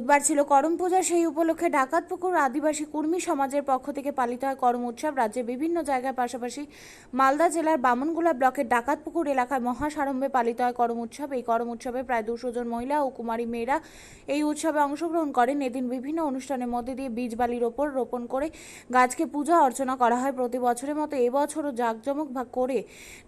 বুধবার ছিল করম পূজা। সেই উপলক্ষে ডাকাতপুকুর আদিবাসী কুর্মী সমাজের পক্ষ থেকে পালিত হয় করম উৎসব। রাজ্যের বিভিন্ন জায়গায় পাশাপাশি মালদা জেলার বামনগুলা ব্লকের ডাকাতপুকুর এলাকায় মহাসাড়ম্বে পালিত হয় করম উৎসব। এই করম উৎসবে প্রায় দুশো জন মহিলা ও কুমারী মেয়েরা এই উৎসবে অংশগ্রহণ করেন। এদিন বিভিন্ন অনুষ্ঠানের মধ্যে দিয়ে বীজ বালির ওপর রোপণ করে গাছকে পূজা অর্চনা করা হয়। প্রতি বছরের মতো এবছরও জাঁকজমক ভাগ করে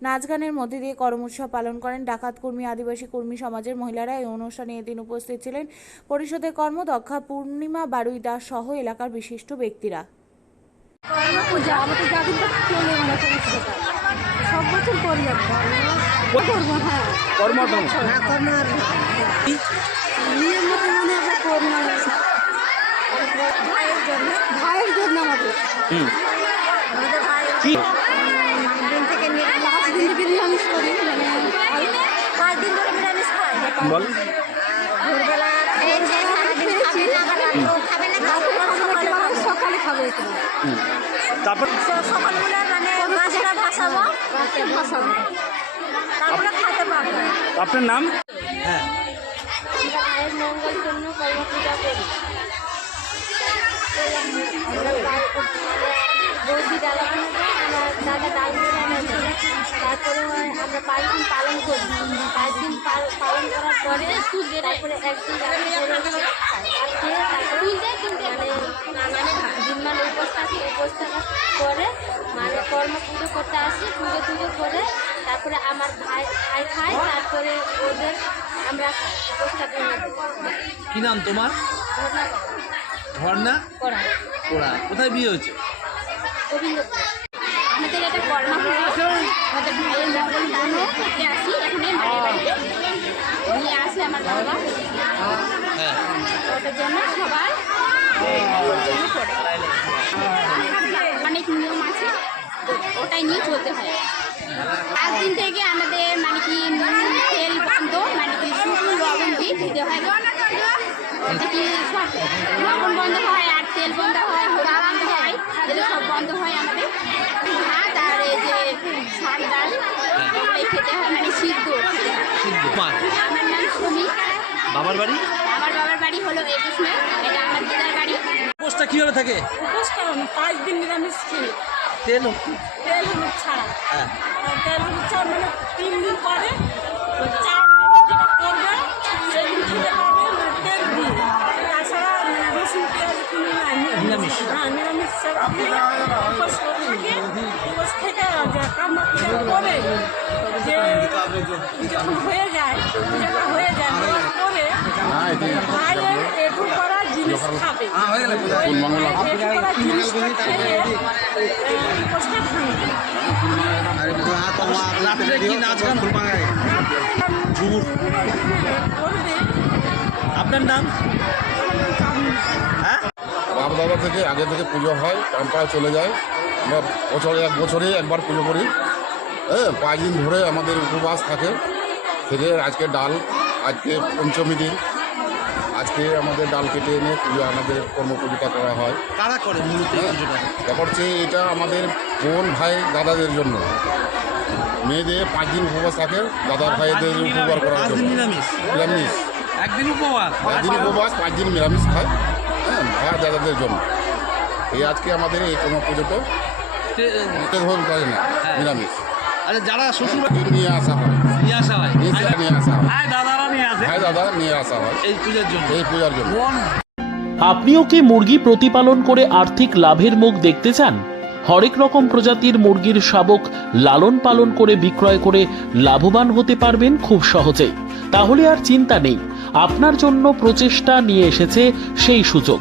নাচ গানের মধ্যে দিয়ে করম উৎসব পালন করেন ডাকাত কর্মী আদিবাসী কর্মী সমাজের মহিলারা। এই অনুষ্ঠানে এদিন উপস্থিত ছিলেন পরিষদের কর্মদক্ষা পূর্ণিমা বারুইদা সহ এলাকার বিশিষ্ট ব্যক্তিরা। ভাইয়ের জন্য আমাদের। কি? থেকে নিরামিষ। করি মানে ধরে নিরামিষ খাই বল ভোরবেলা খেয়েছে সারাদিন খাবে না আবার রাত্রেও খাবে না সকালে খাবে সকালে খাবে একটু হুম। তারপর সকালবেলা মানে মাছটা ভাসাবো মাছটা ভাসাবো। তারপরে খেতে পারব। আপনার নাম? হ্যাঁ। মায়ের মঙ্গল জন্য কলমা পূজা করি। বৌদি দাদা আমার দাদা দাদু হয় আমরা পাঁচ দিন পালন করি পাঁচ দিন পালন করার পরে তারপরে একদিন মানে দিন উপোস থাকি উপোস থাকার পরে মানে কর্ম পুজো করতে আসি পুজো টুজো করে তারপরে আমার ভাই ভাই খায় তারপরে ওদের আমরা খাই উপোসটা কি নাম তোমার? ঝর্ণা ওরা কোথায় বিয়ে হয়েছে? আমাদের এটা কর্মা পুজো আমাদের ভাইয়ের মঙ্গল করতে আসি এখানে মায়ের বাড়িতে। নিয়ে আসে আমার বাবা। হ্যাঁ। ওটার জন্য সবাই অনেক নিয়ম আছে ওটাই নিয়ে চলতে হয়। পাঁচ দিন থেকে আমাদের মানে কি তেল বন্ধ মানে কি শুকনো লবণ দিয়ে দিতে হয়। কি সব লবণ বন্ধ হয় তেল বন্ধ হয় হলুদ বন্ধ হয় এগুলো সব বন্ধ হয় আমাদের। ভাত আর এই যে শাক ডাল এই খেতে হয় মানে সিদ্ধ। সিদ্ধ আমার নাম সুমি। বাবার বাড়ি? আমার বাবার বাড়ি হলো একুশ এটা আমার দিদার বাড়ি। পোস্টটা কীভাবে থাকে? উপোস করুন পাঁচ দিন নিরামিষ খেয়ে। তেল তেল হলুদ ছাড়া। হ্যাঁ। তেল হলুদ ছাড়া মানে তিন দিন পরে নিরামিষ সেবা দিয়ে উপোস করে উপোস থেকে যে কাম করে যে যখন হয়ে যায় যেটা হয়ে যায় হওয়ার পরে ভাইয়ের এটু করা জিনিস খাবে। ওই করা জিনিসটা খেয়ে উপোসটা ভাঙবে রাত্রে কি নাচ গান করবে? আপনার নাম? হ্যাঁ দাদা থেকে আগে থেকে পুজো হয় পরম্পরা চলে যায়। আমরা বছরে এক বছরে একবার পুজো করি। হ্যাঁ পাঁচ দিন ধরে আমাদের উপবাস থাকে। থেকে আজকে ডাল আজকে পঞ্চমী দিন। আজকে আমাদের ডাল কেটে এনে পুজো আমাদের কর্ম পুজোটা করা হয়। কারা করে মূলত ব্যাপার হচ্ছে এটা আমাদের বোন ভাই দাদাদের জন্য। মেয়েদের পাঁচ দিন উপবাস থাকে দাদা ভাইদের উপকার করার জন্য। নিরামিষ? একদিন উপবাস? পাঁচ দিন উপবাস পাঁচ দিন নিরামিষ খায়। হ্যাঁ দাদাদের জন্য। এই আজকে আমাদের এই পুজোটা তে- করে না নিরামিষ। আরে যারা শ্বশুর নিয়ে আসা হয়। নিয়ে আসা হয়? নিয়ে আসা হয়। ভাই দাদারা নিয়ে আসে। ভাই দাদা নিয়ে আসা হয়। এই পূজার জন্য। এই পূজার জন্য। আপনিও কি মুরগি প্রতিপালন করে আর্থিক লাভের মুখ দেখতে চান? হরেক রকম প্রজাতির মুরগির শাবক লালন পালন করে বিক্রয় করে লাভবান হতে পারবেন খুব সহজে তাহলে আর চিন্তা নেই। আপনার জন্য প্রচেষ্টা নিয়ে এসেছে সেই সুযোগ।